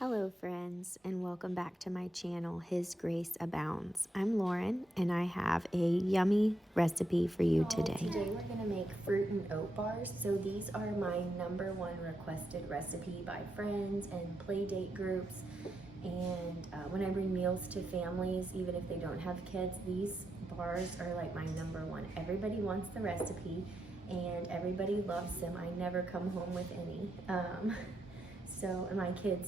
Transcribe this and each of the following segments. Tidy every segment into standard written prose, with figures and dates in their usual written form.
Hello friends, and welcome back to my channel, His Grace Abounds. I'm Lauren, and I have a yummy recipe for you today. Today we're going to make fruit and oat bars. So these are my #1 requested recipe by friends and play date groups. And when I bring meals to families, even if they don't have kids, these bars are like my #1. Everybody wants the recipe and everybody loves them. I never come home with any. And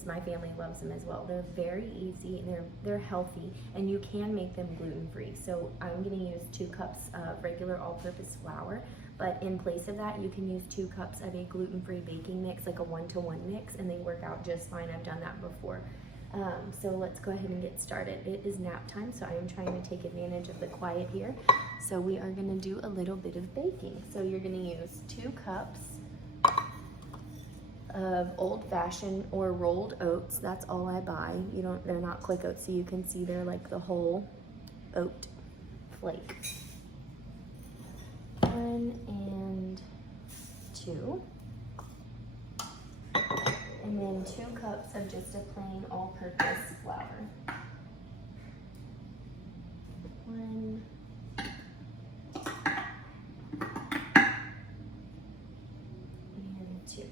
my family loves them as well. They're very easy and they're healthy, and you can make them gluten-free. So I'm gonna use 2 cups of regular all-purpose flour, but in place of that, you can use 2 cups of a gluten-free baking mix, like a 1-to-1 mix, and they work out just fine. I've done that before. So let's go ahead and get started. It is nap time, so I am trying to take advantage of the quiet here. So we are gonna do a little bit of baking. So you're gonna use 2 cups of old-fashioned or rolled oats. That's all I buy. They're not quick oats, so you can see they're like the whole oat flake. 1 and 2. And then 2 cups of just a plain all-purpose flour. 1 and 2.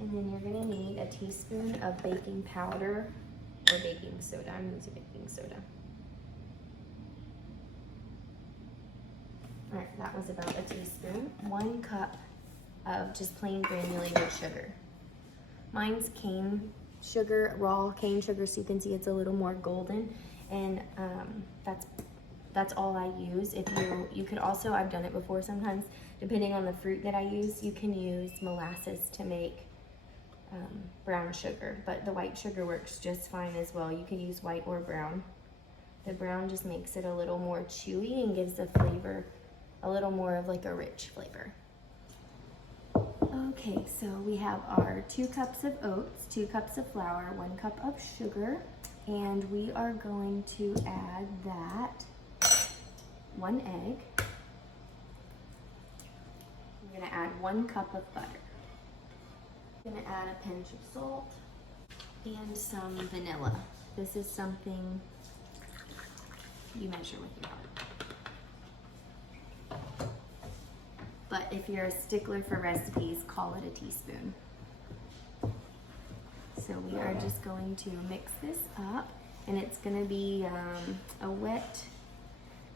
And then you're going to need a teaspoon of baking powder or baking soda. I'm using baking soda. All right, that was about a teaspoon. 1 cup of just plain granulated sugar. Mine's cane sugar, raw cane sugar, so you can see it's a little more golden. And that's all I use. If you could also, I've done it before sometimes, depending on the fruit that I use, you can use molasses to make brown sugar, but the white sugar works just fine as well. You can use white or brown. The brown just makes it a little more chewy and gives the flavor a little more of like a rich flavor. Okay, so we have our 2 cups of oats, 2 cups of flour, 1 cup of sugar, and we are going to add that 1 egg. We're going to add 1 cup of butter. I'm going to add a pinch of salt and some vanilla. This is something you measure with your heart. But if you're a stickler for recipes, call it a teaspoon. So we are just going to mix this up, and it's going to be a wet,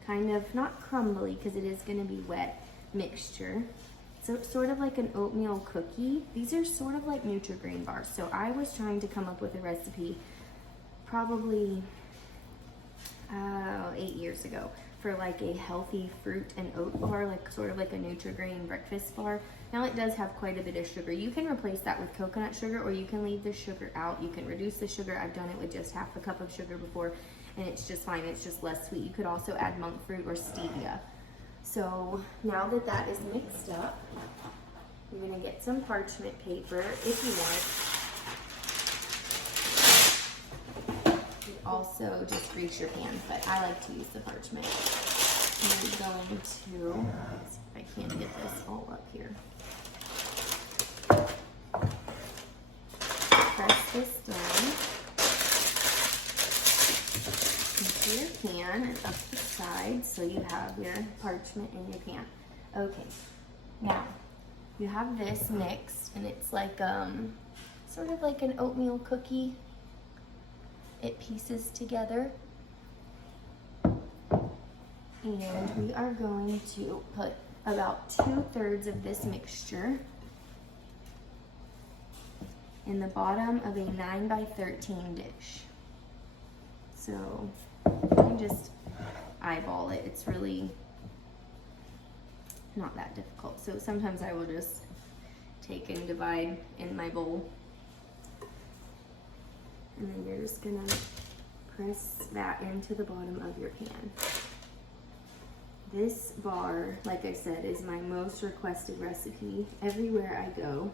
kind of, not crumbly because it is going to be wet mixture. So sort of like an oatmeal cookie. These are sort of like Nutri-Grain bars. So I was trying to come up with a recipe probably 8 years ago for like a healthy fruit and oat bar, like sort of like a Nutri-Grain breakfast bar. Now it does have quite a bit of sugar. You can replace that with coconut sugar, or you can leave the sugar out. You can reduce the sugar. I've done it with just half a cup of sugar before, and it's just fine. It's just less sweet. You could also add monk fruit or stevia. So now that that is mixed up, you're going to get some parchment paper if you want. You also just grease your pan, but I like to use the parchment. I'm going to, let's see if I can get this all up here. Press this down into your pan and up the side, so you have your parchment in your pan. Okay, now you have this mixed, and it's like sort of like an oatmeal cookie. It pieces together, and we are going to put about 2/3 of this mixture in the bottom of a 9x13 dish. So you can just eyeball it. It's really not that difficult. So sometimes I will just take and divide in my bowl. And then you're just gonna press that into the bottom of your pan. This bar, like I said, is my most requested recipe everywhere I go.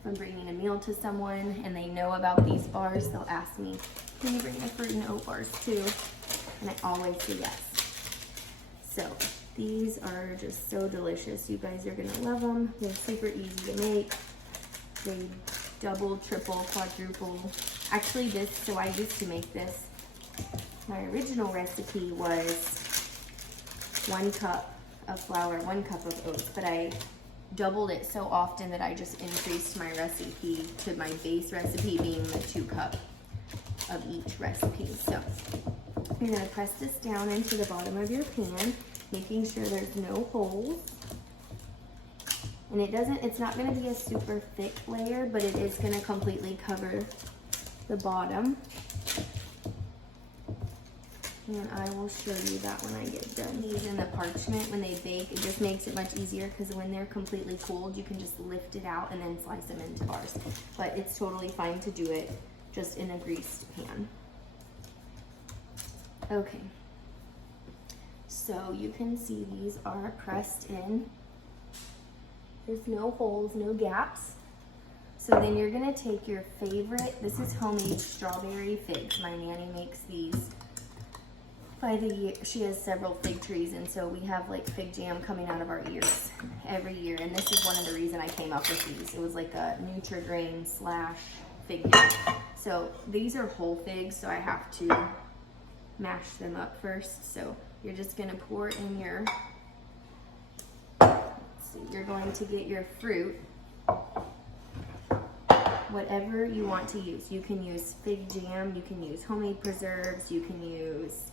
If I'm bringing a meal to someone and they know about these bars, they'll ask me, can you bring my fruit and oat bars too? And I always say yes. So these are just so delicious. You guys are gonna love them. They're super easy to make. They double, triple, quadruple. Actually so I used to make this. My original recipe was 1 cup of flour, 1 cup of oats, but I doubled it so often that I just increased my recipe to my base recipe being the 2 cup of each recipe. So you're gonna press this down into the bottom of your pan, making sure there's no holes. And it's not gonna be a super thick layer, but it is gonna completely cover the bottom. And I will show you that when I get done. These in the parchment, when they bake, it just makes it much easier because when they're completely cooled, you can just lift it out and then slice them into bars. But it's totally fine to do it just in a greased pan. Okay. So you can see these are pressed in. There's no holes, no gaps. So then you're gonna take your favorite, this is homemade strawberry figs. My nanny makes these by the year. She has several fig trees, and so we have like fig jam coming out of our ears every year. And this is one of the reasons I came up with these. It was like a Nutri-Grain / fig jam. So these are whole figs, so I have to mash them up first. So you're just gonna pour in your, you're going to get your fruit, whatever you want to use. You can use fig jam, you can use homemade preserves, you can use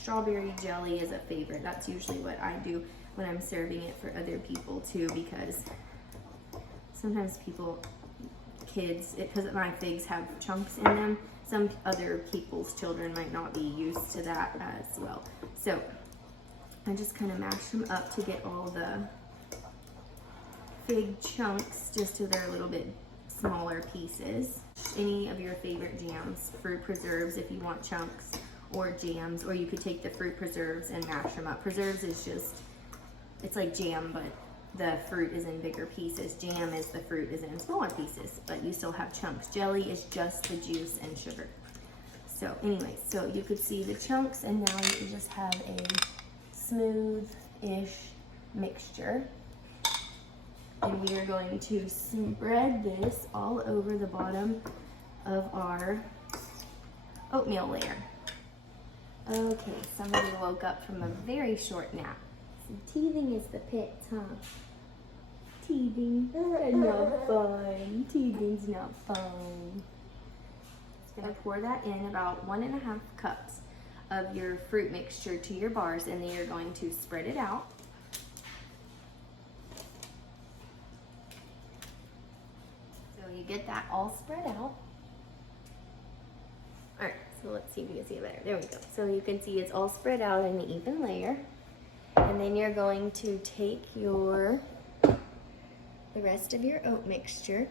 strawberry jelly is a favorite. That's usually what I do when I'm serving it for other people too, because sometimes kids, because my figs have chunks in them, some other people's children might not be used to that as well. So I just kind of mash them up to get all the fig chunks just to their little bit smaller pieces. Any of your favorite jams, fruit preserves if you want chunks, or jams, or you could take the fruit preserves and mash them up. Preserves is just, it's like jam, but the fruit is in bigger pieces. Jam is the fruit is in smaller pieces, but you still have chunks. Jelly is just the juice and sugar. So anyway, so you could see the chunks, and now you just have a smooth-ish mixture. And we are going to spread this all over the bottom of our oatmeal layer. Okay, somebody woke up from a very short nap. So teething is the pits, huh? Teething, not fun. Teething's not fun. Just gonna pour that in, about 1.5 cups of your fruit mixture to your bars, and then you're going to spread it out. You get that all spread out. All right, so let's see if you can see it better. There we go. So you can see it's all spread out in an even layer. And then you're going to take the rest of your oat mixture,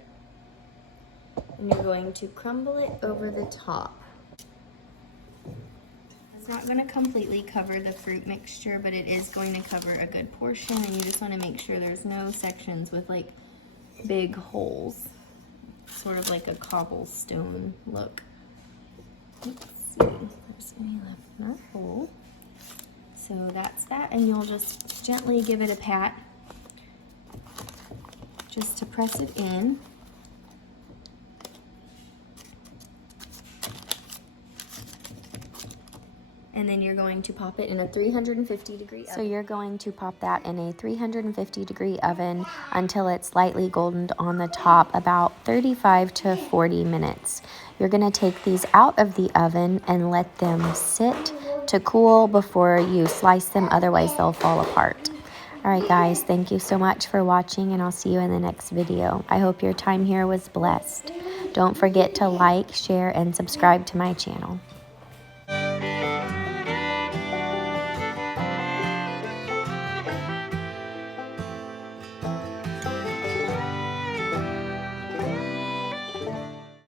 and you're going to crumble it over the top. It's not going to completely cover the fruit mixture, but it is going to cover a good portion, and you just want to make sure there's no sections with like big holes. Sort of like a cobblestone look. Let's see, there's any left in our hole. So that's that, and you'll just gently give it a pat just to press it in. And then you're going to pop it in a 350-degree oven. So you're going to pop that in a 350-degree oven until it's slightly goldened on the top, about 35 to 40 minutes. You're going to take these out of the oven and let them sit to cool before you slice them, otherwise they'll fall apart. All right, guys, thank you so much for watching, and I'll see you in the next video. I hope your time here was blessed. Don't forget to like, share, and subscribe to my channel.